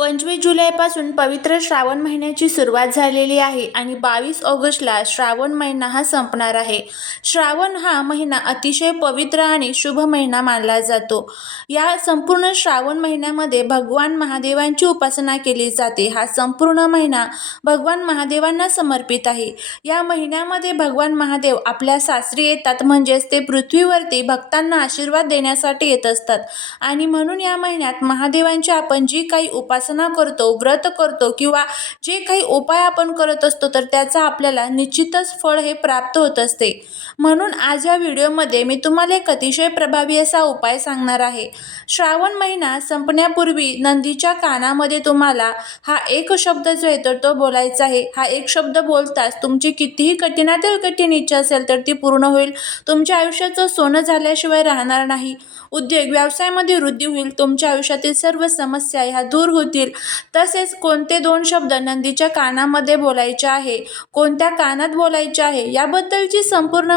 पंचवीस जुलैपासून पवित्र श्रावण महिन्याची सुरुवात झालेली आहे आणि बावीस ऑगस्टला श्रावण महिना हा संपणार आहे. श्रावण हा महिना अतिशय पवित्र आणि शुभ महिना मानला जातो. या संपूर्ण श्रावण महिन्यामध्ये भगवान महादेवांची उपासना केली जाते. हा संपूर्ण महिना भगवान महादेवांना समर्पित आहे. या महिन्यामध्ये भगवान महादेव आपल्या सासरी येतात म्हणजेच ते पृथ्वीवरती भक्तांना आशीर्वाद देण्यासाठी येत असतात. आणि म्हणून या महिन्यात महादेवांची आपण जी काही उपासना करतो व्रत करतो किंवा जे काही उपाय आपण करत असतो तर त्याचा आपल्याला निश्चितच फळ हे प्राप्त होत असते. म्हणून आज या व्हिडिओमध्ये मी तुम्हाला एक अतिशय प्रभावी असा उपाय सांगणार आहे. श्रावण महिना संपण्यापूर्वी नंदीच्या कानामध्ये तुम्हाला हा एक शब्द जो आहे तर तो बोलायचा आहे. हा एक शब्द बोलताच तुमची कितीही कठीणातील कठीण इच्छा असेल तर ती पूर्ण होईल. तुमच्या आयुष्याचं सोनं झाल्याशिवाय राहणार नाही. उद्योग व्यवसायामध्ये वृद्धी होईल. तुमच्या आयुष्यातील सर्व समस्या ह्या दूर होतील. तसेच कोणते दोन शब्द नंदीच्या कानामध्ये बोलायचे आहे कोणत्या कानात बोलायचे आहे याबद्दलची संपूर्ण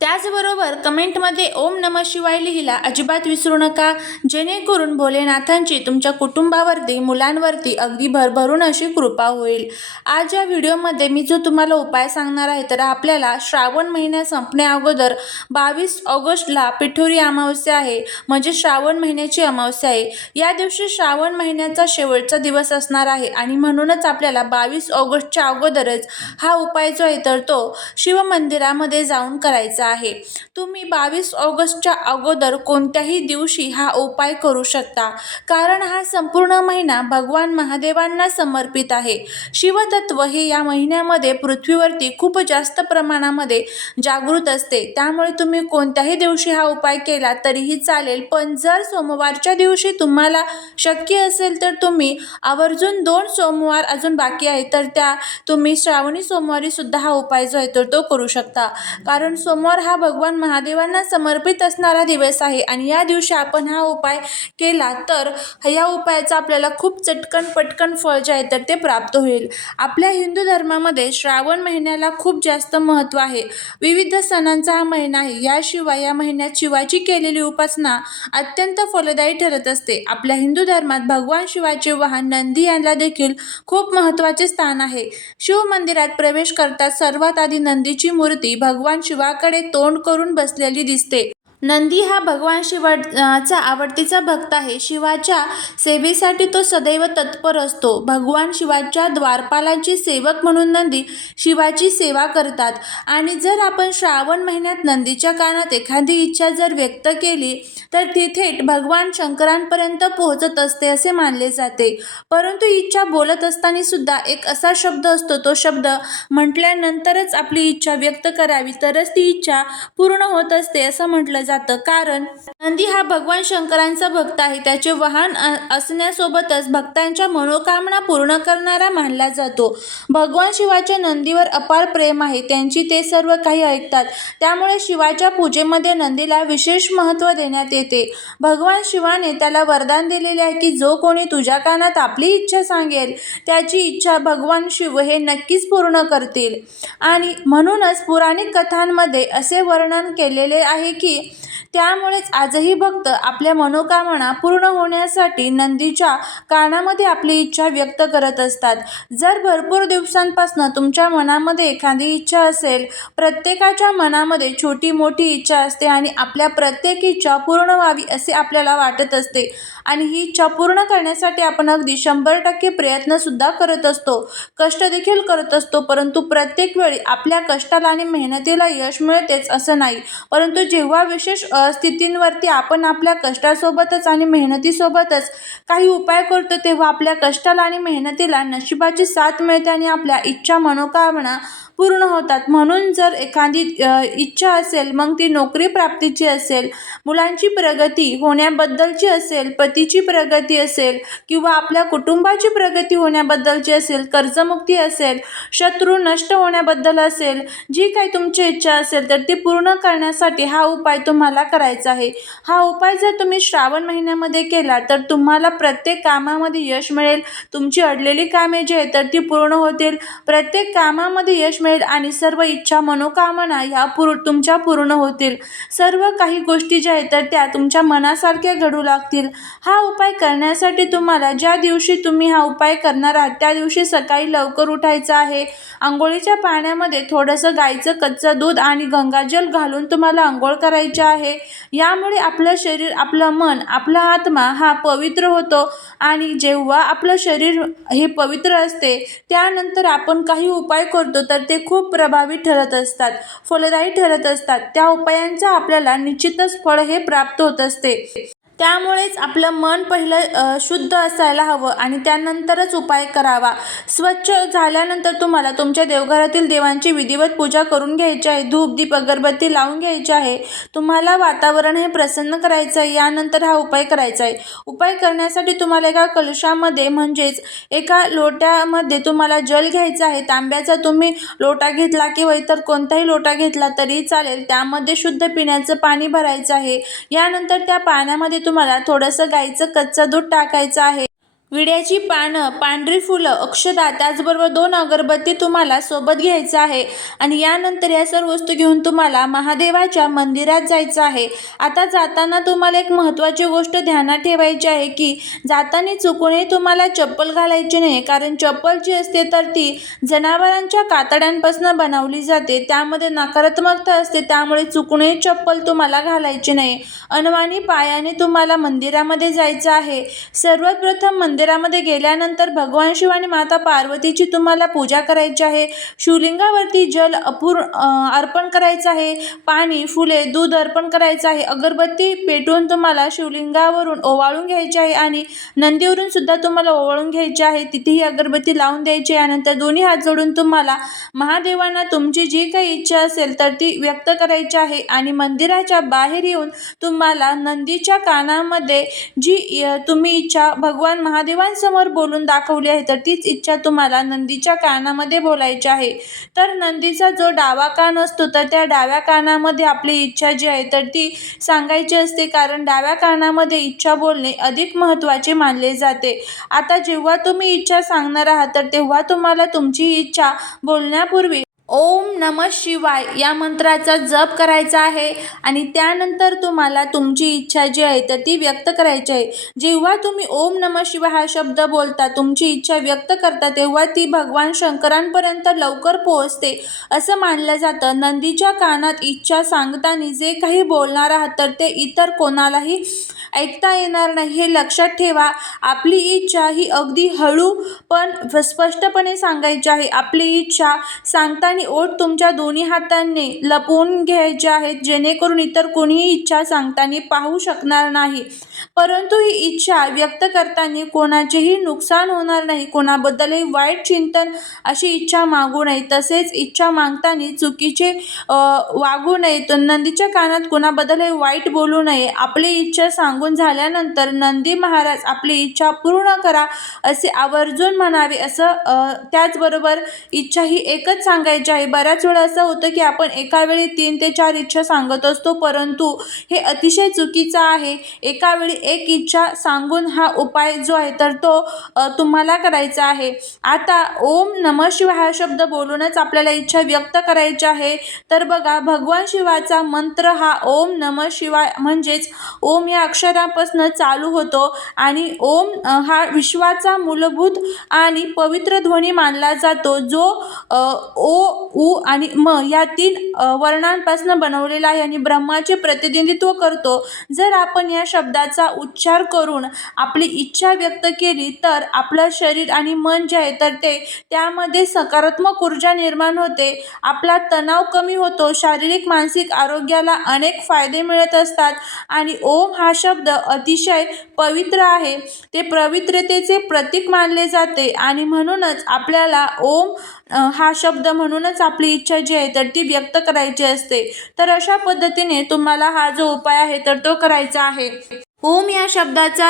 त्याचबरोबर कमेंटमध्ये ओम नम शिवाय लिहिला अजिबात विसरू नका. जेणेकरून भोलेनाथांची तुमच्या कुटुंबावरती मुलांवरती अगदी भरभरून अशी कृपा होईल. आज या व्हिडिओमध्ये मी जो तुम्हाला उपाय सांगणार आहे तर आपल्याला श्रावण महिना संपण्या अगोदर बावीस ऑगस्टला पिठोरी अमावस्या आहे. म्हणजे श्रावण महिन्याची अमावस्या आहे. या दिवशी श्रावण महिन्याचा शेवटचा दिवस असणार आहे आणि म्हणूनच आपल्याला बावीस ऑगस्टच्या अगोदरच हा उपाय जो आहे तर तो शिवमंदिरामध्ये जाऊन करायचा आहे. तुम्ही बावीस ऑगस्टच्या अगोदर कोणत्याही दिवशी हा उपाय करू शकता. कारण हा संपूर्ण महिना भगवान महादेवांना समर्पित आहे. शिवतत्व हे या महिन्यामध्ये पृथ्वीवरती खूप जास्त प्रमाणामध्ये जागृत असते. त्यामुळे तुम्ही कोणत्याही दिवशी हा उपाय केला तरीही चालेल. पण जर सोमवारच्या दिवशी तुम्हाला शक्य असेल तर तुम्ही आवर्जून दोन सोमवार अजून बाकी आहे. तर त्या तुम्ही श्रावणी सोमवारी सुद्धा हा उपाय जो आहे तर तो करू शकता. कारण सोमवार हा भगवान महादेवांना समर्पित असणारा दिवस आहे. आणि या दिवशी आपण हा उपाय केला तर या उपायाचं आपल्याला खूप चटकन पटकन फळ जे आहे तर ते प्राप्त होईल. आपल्या हिंदू धर्मामध्ये श्रावण महिन्याला खूप जास्त महत्त्व आहे. विविध सणांचा हा महिना आहे. याशिवाय या महिन्यात शिवाची केलेली उपासना अत्यंत फलदायी ठरत असते. आपल्या हिंदू धर्मात भगवान शिवाचे वाहन नंदी यांना देखील खूप महत्त्वाचे स्थान आहे. शिव मंदिरात प्रवेश करता सर्वात आधी नंदीची मूर्ती भगवान शिवाकडे तोंड करून बसलेली दिसते. नंदी हा भगवान शिवाचा आवडतीचा भक्त आहे. शिवाच्या सेवेसाठी तो सदैव तत्पर असतो. भगवान शिवाच्या द्वारपालाची सेवक म्हणून नंदी शिवाची सेवा करतात. आणि जर आपण श्रावण महिन्यात नंदीच्या कानात एखादी इच्छा जर व्यक्त केली तर ती थेट भगवान शंकरांपर्यंत पोहोचत असते असे मानले जाते. परंतु इच्छा बोलत असताना सुद्धा एक असा शब्द असतो तो शब्द म्हटल्यानंतरच आपली इच्छा व्यक्त करावी तरच ती इच्छा पूर्ण होत असते असं म्हटलं जातं. कारण नंदी हा भगवान शंकरांचा भक्त आहे. त्याचे वाहन असण्यासोबतच भक्तांच्या मनोकामना पूर्ण करणारा मानला जातो. भगवान शिवाच्या नंदीवर अपार प्रेम आहे. त्यांची ते सर्व काही ऐकतात. त्यामुळे शिवाच्या पूजेमध्ये नंदीला विशेष महत्त्व देण्यात येते. भगवान शिवाने त्याला वरदान दिलेले आहे की जो कोणी तुझ्या कानात आपली इच्छा सांगेल त्याची इच्छा भगवान शिव हे नक्कीच पूर्ण करतील. आणि म्हणूनच पुराणिक कथांमध्ये असे वर्णन केलेले आहे की त्यामुळेच आजही भक्त आपल्या मनोकामना पूर्ण होण्यासाठी नंदीच्या कानामध्ये आपली इच्छा व्यक्त करत असतात. जर भरपूर दिवसांपासून तुमच्या मनामध्ये एखादी इच्छा असेल प्रत्येकाच्या मनामध्ये छोटी मोठी इच्छा असते आणि आपल्या प्रत्येक इच्छा पूर्ण व्हावी असे आपल्याला वाटत असते. आणि ही इच्छा पूर्ण करण्यासाठी आपण अगदी शंभर टक्के प्रयत्नसुद्धा करत असतो. कष्ट देखील करत असतो परंतु प्रत्येक वेळी आपल्या कष्टाला आणि मेहनतीला यश मिळतेच असं नाही. परंतु जेव्हा विशेष स्थितींवरती आपण आपल्या कष्टासोबतच आणि मेहनतीसोबतच काही उपाय करतो तेव्हा आपल्या कष्टाला आणि मेहनतीला नशिबाची साथ मिळते आणि आपल्या इच्छा मनोकामना पूर्ण होतात. म्हणून जर एखादी इच्छा असेल मग ती नोकरी प्राप्तीची असेल मुलांची प्रगती होण्याबद्दलची असेल पतीची प्रगती असेल किंवा आपल्या कुटुंबाची प्रगती होण्याबद्दलची असेल कर्जमुक्ती असेल शत्रू नष्ट होण्याबद्दल असेल जी काही तुमची इच्छा असेल तर ती पूर्ण करण्यासाठी हा उपाय तुम्हाला करायचा आहे. हा उपाय जर तुम्ही श्रावण महिन्यामध्ये केला तर तुम्हाला प्रत्येक कामामध्ये यश मिळेल. तुमची अडलेली कामे जी आहेत तर ती पूर्ण होतील. प्रत्येक कामामध्ये यश मिळेल आणि सर्व इच्छा मनोकामना ह्या पूर तुमच्या पूर्ण होतील. सर्व काही गोष्टी ज्या आहेत तर त्या तुमच्या मनासारख्या घडू लागतील. हा उपाय करण्यासाठी तुम्हाला ज्या दिवशी तुम्ही हा उपाय करणार आहात त्या दिवशी सकाळी लवकर उठायचं आहे. आंघोळीच्या पाण्यामध्ये थोडंसं गाईचं कच्चं दूध आणि गंगाजल घालून तुम्हाला आंघोळ करायची आहे. यामुळे आपलं शरीर आपलं मन आपला आत्मा हा पवित्र होतो आणि जेव्हा आपलं शरीर हे पवित्र असते त्यानंतर आपण काही उपाय करतो तर ते खूप प्रभावी ठरत असतात. फलदायी ठरत असतात. त्या उपायांचा आपल्याला निश्चितच फळ हे प्राप्त होत असते. त्यामुळेच आपलं मन पहिलं शुद्ध असायला हवं आणि त्यानंतरच उपाय करावा. स्वच्छ झाल्यानंतर तुम्हाला तुमच्या देवघरातील देवांची विधिवत पूजा करून घ्यायची आहे. धूप दीप अगरबत्ती लावून घ्यायची आहे. तुम्हाला वातावरण हे प्रसन्न करायचं आहे. यानंतर हा उपाय करायचा आहे. उपाय करण्यासाठी तुम्हाला एका कलशामध्ये म्हणजेच एका लोट्यामध्ये तुम्हाला जल घ्यायचं आहे. तांब्याचा तुम्ही लोटा घेतला किंवा इतर कोणताही लोटा घेतला तरी चालेल. त्यामध्ये शुद्ध पिण्याचं पाणी भरायचं आहे. यानंतर त्या पाण्यामध्ये तुम्हाला थोडंसं गाईचं कच्चं दूध टाकायचं आहे. विड्याची पानं पांढरी फुलं अक्षदा त्याचबरोबर दोन अगरबत्ती तुम्हाला सोबत घ्यायचं आहे. आणि यानंतर या सर्व वस्तू घेऊन तुम्हाला महादेवाच्या मंदिरात जायचं आहे. आता जाताना तुम्हाला एक महत्त्वाची गोष्ट ध्यानात ठेवायची आहे की जाताना चुकूनही तुम्हाला चप्पल घालायची नाही. कारण चप्पल जी असते तर ती जनावरांच्या कातड्यांपासून बनवली जाते. त्यामध्ये नकारात्मकता असते त्यामुळे चुकूनही चप्पल तुम्हाला घालायची नाही. अनवाणी पायाने तुम्हाला मंदिरामध्ये जायचं आहे. सर्वप्रथम मंदिर मंदिरामध्ये गेल्यानंतर भगवान शिव आणि माता पार्वतीची तुम्हाला पूजा करायची आहे. शिवलिंगावरती जल अपूर अर्पण करायचं आहे. पाणी फुले दूध अर्पण करायचं आहे. अगरबत्ती पेटवून तुम्हाला शिवलिंगावरून ओवाळून घ्यायची आहे आणि नंदीवरून सुद्धा तुम्हाला ओवाळून घ्यायची आहे. तिथेही अगरबत्ती लावून द्यायची आहे. यानंतर दोन्ही हात जोडून तुम्हाला महादेवांना तुमची जी काही इच्छा असेल तर ती व्यक्त करायची आहे आणि मंदिराच्या बाहेर येऊन तुम्हाला नंदीच्या कानामध्ये जी तुम्ही इच्छा भगवान महादेवांसमोर बोलून दाखवली आहे तर तीच इच्छा तुम्हाला नंदीच्या कानामध्ये बोलायची आहे. तर नंदीचा जो डावा कान असतो तर त्या डाव्या कानामध्ये आपली इच्छा जी आहे तर ती सांगायची असते कारण डाव्या कानामध्ये इच्छा बोलणे अधिक महत्त्वाचे मानले जाते. आता जेव्हा तुम्ही इच्छा सांगणार आहात तर तेव्हा तुम्हाला तुमची इच्छा बोलण्यापूर्वी ओम नम शिवाय या मंत्राचा जप करायचा आहे. आणि त्यानंतर तुम्हाला तुमची इच्छा जी आहे तर ती व्यक्त करायची आहे. जेव्हा तुम्ही ओम नम शिवाय हा शब्द बोलता तुमची इच्छा व्यक्त करता तेव्हा ती भगवान शंकरांपर्यंत लवकर पोहोचते. असं मानलं जातं. नंदीच्या कानात इच्छा सांगताना जे काही बोलणार आहात तर ते इतर कोणालाही ऐकता येणार नाही. हे लक्षात ठेवा. आपली इच्छा ही अगदी हळू पण स्पष्टपणे सांगायची आहे. आपली इच्छा सांगताना ओठ तुमच्या दोन्ही हातांनी लपवून घ्यायचे आहेत जेणेकरून इतर कोणीही इच्छा सांगताना पाहू शकणार नाही. परंतु ही इच्छा व्यक्त करताना कोणाचेही नुकसान होणार नाही कोणाबद्दलही वाईट चिंतन अशी इच्छा मागू नये. तसेच इच्छा मागताना चुकीचे वागू नये. तर नंदीच्या कानात कोणाबद्दलही वाईट बोलू नये. आपली इच्छा सांगून झाल्यानंतर नंदी महाराज आपली इच्छा पूर्ण करा असे आवर्जून म्हणावे असं त्याचबरोबर इच्छा ही एकच सांगायची म्हणजे आहे बऱ्याच वेळा असं होतं की आपण एका वेळी तीन ते चार इच्छा सांगत असतो परंतु हे अतिशय चुकीचं आहे. एका वेळी एक इच्छा सांगून हा उपाय जो आहे तर तो तुम्हाला करायचा आहे. आता ओम नम शिवाय हा शब्द बोलूनच आपल्याला इच्छा व्यक्त करायची आहे. तर बघा भगवान शिवाचा मंत्र हा ओम नम शिवाय म्हणजेच ओम या अक्षरापासून चालू होतो आणि ओम हा विश्वाचा मूलभूत आणि पवित्र ध्वनी मानला जातो जो ओ उ आणि म या तीन वर्णांपासून बनवलेला आहे आणि ब्रह्माचे प्रतिनिधित्व करतो. जर आपण या शब्दाचा उच्चार करून आपली इच्छा व्यक्त केली तर आपलं शरीर आणि मन जे आहे तर ते त्यामध्ये सकारात्मक ऊर्जा निर्माण होते. आपला तणाव कमी होतो शारीरिक मानसिक आरोग्याला अनेक फायदे मिळत असतात आणि ओम हा शब्द अतिशय पवित्र आहे. ते पवित्रतेचे प्रतीक मानले जाते आणि म्हणूनच आपल्याला ओम हा शब्द म्हणूनच आपली इच्छा जी आहे तर ती व्यक्त करायची असते. तर अशा पद्धतीने तुम्हाला हा जो उपाय आहे तर तो करायचा आहे. ओम या शब्दाचा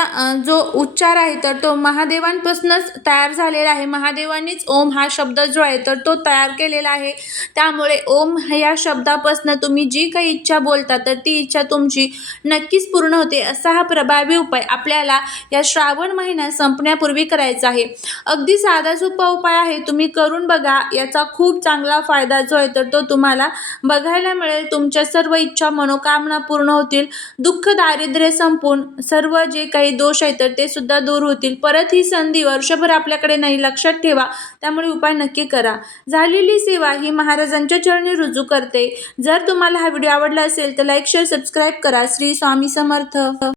जो उच्चार आहे तर तो महादेवांपासूनच तयार झालेला आहे. महादेवांनीच ओम हा शब्द जो आहे तर तो तयार केलेला आहे. त्यामुळे ओम या शब्दापासून तुम्ही जी काही इच्छा बोलता तर ती इच्छा तुमची नक्कीच पूर्ण होते. असा हा प्रभावी उपाय आपल्याला या श्रावण महिन्यात संपण्यापूर्वी करायचा आहे. अगदी साधा सोपा उपाय आहे. तुम्ही करून बघा याचा खूप चांगला फायदा जो आहे तर तो तुम्हाला बघायला मिळेल. तुमच्या सर्व इच्छा मनोकामना पूर्ण होतील. दुःख दारिद्र्य होऊन सर्व जे काही दोष आहेत तर ते सुद्धा दूर होतील. परत ही संधी वर्षभर आपल्याकडे नाही लक्षात ठेवा. त्यामुळे उपाय नक्की करा. झालेली सेवा ही महाराजांच्या चरणी रुजू करते. जर तुम्हाला हा व्हिडिओ आवडला असेल तर लाईक शेअर सबस्क्राईब करा. श्री स्वामी समर्थ.